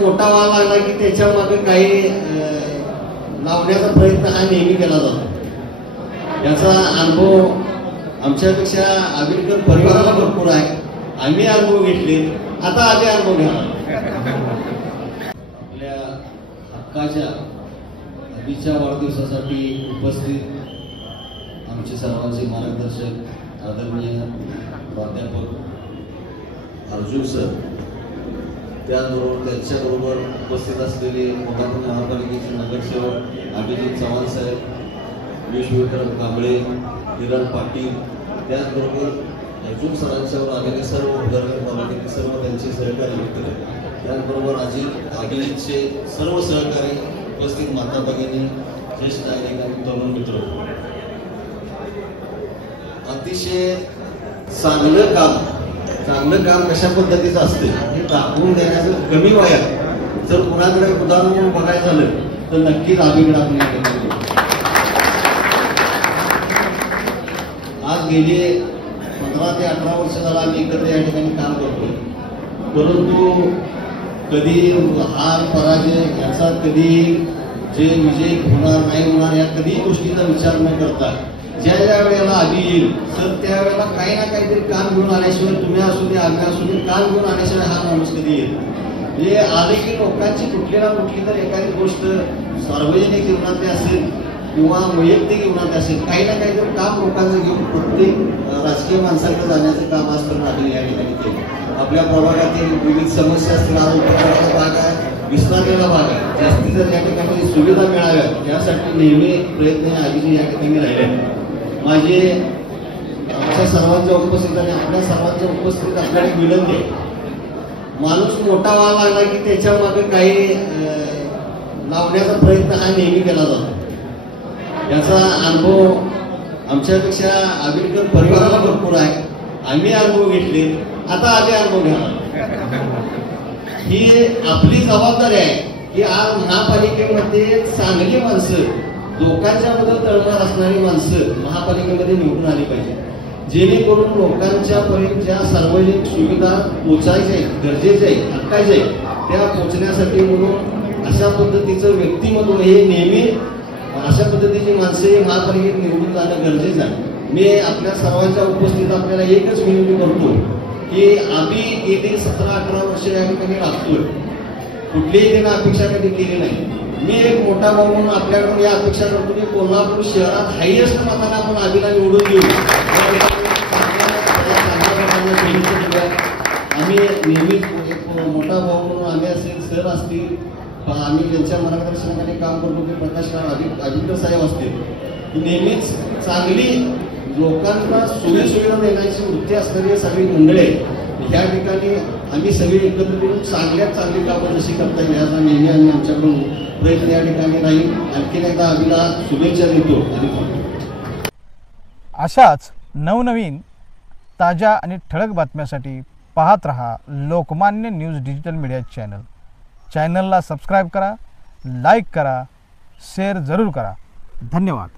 मोठा व्हायला लागला की त्याच्या मागे काही लावण्याचा प्रयत्न हा नेहमी केला जातो। याचा अनुभव आमच्यापेक्षा आंबेडकर परिवाराला भरपूर आहे। आम्ही अनुभव घेतले, आता आम्ही अनुभव घेणार। आपल्या हक्काच्या आधीच्या वाढदिवसासाठी उपस्थित आमचे सर्वांचे मार्गदर्शक आदरणीय प्राध्यापक अर्जुन सर, त्याचबरोबर त्यांच्याबरोबर उपस्थित असलेले कोल्हापूर महापालिकेचे नगरसेवक अभिजित चव्हाण साहेब, विश्वविक्रम कांबळे, किरण पाटील, त्याचबरोबर अर्जुन सरांच्यावर आलेले सर्व उदाहरण तालुक्यातील सर्व त्यांचे सहकारी मित्र, त्याचबरोबर अभिजितचे सर्व सहकारी उपस्थित माता भगिनी, ज्येष्ठ नागरिक, तरुण मित्र, अतिशय चांगलं काम कशा पद्धतीचं असते हे दाखवून देण्याचं कमी वयात जर कुणाकडे उदाहरण म्हणून बघायचं झालं तर नक्कीच आम्हीकडे आपण आज गेले 15 ते 18 वर्ष झाला आम्ही एकत्र या ठिकाणी काम करतोय। परंतु कधी हार पराजय याचा कधी जे विजय होणार नाही होणार या कधी गोष्टीचा विचार न करता ज्या वेळेला आधी येईल सर त्यावेळेला काही ना काहीतरी काम घेऊन आल्याशिवाय, तुम्ही असू दे आम्ही असू दे, काम घेऊन आल्याशिवाय हा माणूस कधी येईल। म्हणजे आले की लोकांची कुठली ना कुठली तर एखादी गोष्ट सार्वजनिक जीवनातली असेल किंवा वैयक्तिक जीवनात असेल, काही ना काहीतरी काम लोकांचं घेऊन प्रत्येक राजकीय माणसाकडे जाण्याचं काम आजपर्यंत आम्ही या ठिकाणी केलं। आपल्या प्रभागातील विविध समस्या असतील, आरोग्याचा भाग आहे, विस्तारलेला भाग आहे, जास्तीत जास्त या ठिकाणी सुविधा मिळाव्यात यासाठी नेहमी प्रयत्न आधी या ठिकाणी राहिले। माझे आमच्या सर्वांच्या उपस्थित आणि आपल्या सर्वांच्या उपस्थित आपल्याला विनंती आहे, माणूस मोठा व्हायला लागला की त्याच्या मागे काही लावण्याचा प्रयत्न हा नेहमी केला जातो। याचा अनुभव आमच्यापेक्षा आंबेडकर परिवाराला भरपूर आहे। आम्ही अनुभव घेतले, आता आम्ही अनुभव घेणार। ही आपली जबाबदारी आहे की आज महापालिकेमध्ये चांगली माणसं, लोकांच्या बद्दल तळमळ असणारी माणसं महापालिकेमध्ये निवडून आली पाहिजे, जेणेकरून लोकांच्या पर्यंत ज्या सार्वजनिक सुविधा पोचायच्या आहेत, गरजेच्या आहेत, हक्काच्या आहेत, त्या पोचण्यासाठी म्हणून अशा पद्धतीचं व्यक्तिमत्व हे नेहमी अशा पद्धतीची माणसे महापालिकेत निवडून जाणं गरजेचं आहे। मी आपल्या सर्वांच्या उपस्थित आपल्याला एकच विनंती करतो की आम्ही गेली 17-18 वर्ष या ठिकाणी राहतोय, कुठलीही त्यांना अपेक्षा कधी केली नाही। मी एक मोठा भाऊ म्हणून आपल्याकडून या अपेक्षा करतो की कोल्हापूर शहरात हायएस्ट मताने आपण आम्हीला निवडून देऊ। आम्ही नेहमीच मोठा भाऊ म्हणून आम्ही असेल, सर असतील, आम्ही त्यांच्या मार्गदर्शनाखाली काम करतो ते प्रकाश आंबेडकर साहेब असतील, नेहमीच चांगली लोकांना सोयीसुविधा देण्याची वृत्ती असणारी सगळी मंडळी आहेत। या ठिकाणी आम्ही सगळे एकत्र येऊन चांगल्यात चांगली कामं जशी करता येईल याचा नेहमी आम्ही आमच्याकडून प्रयत्न या ठिकाणी राहील। आणखीन एकदा आम्हीला शुभेच्छा देतो आणि अशाच नवनवीन ताज्या आणि ठळक बातम्यासाठी पाहत रहा लोकमान्य न्यूज डिजिटल मीडिया चॅनलला सबस्क्राईब करा, लाईक करा, शेअर जरूर करा। धन्यवाद।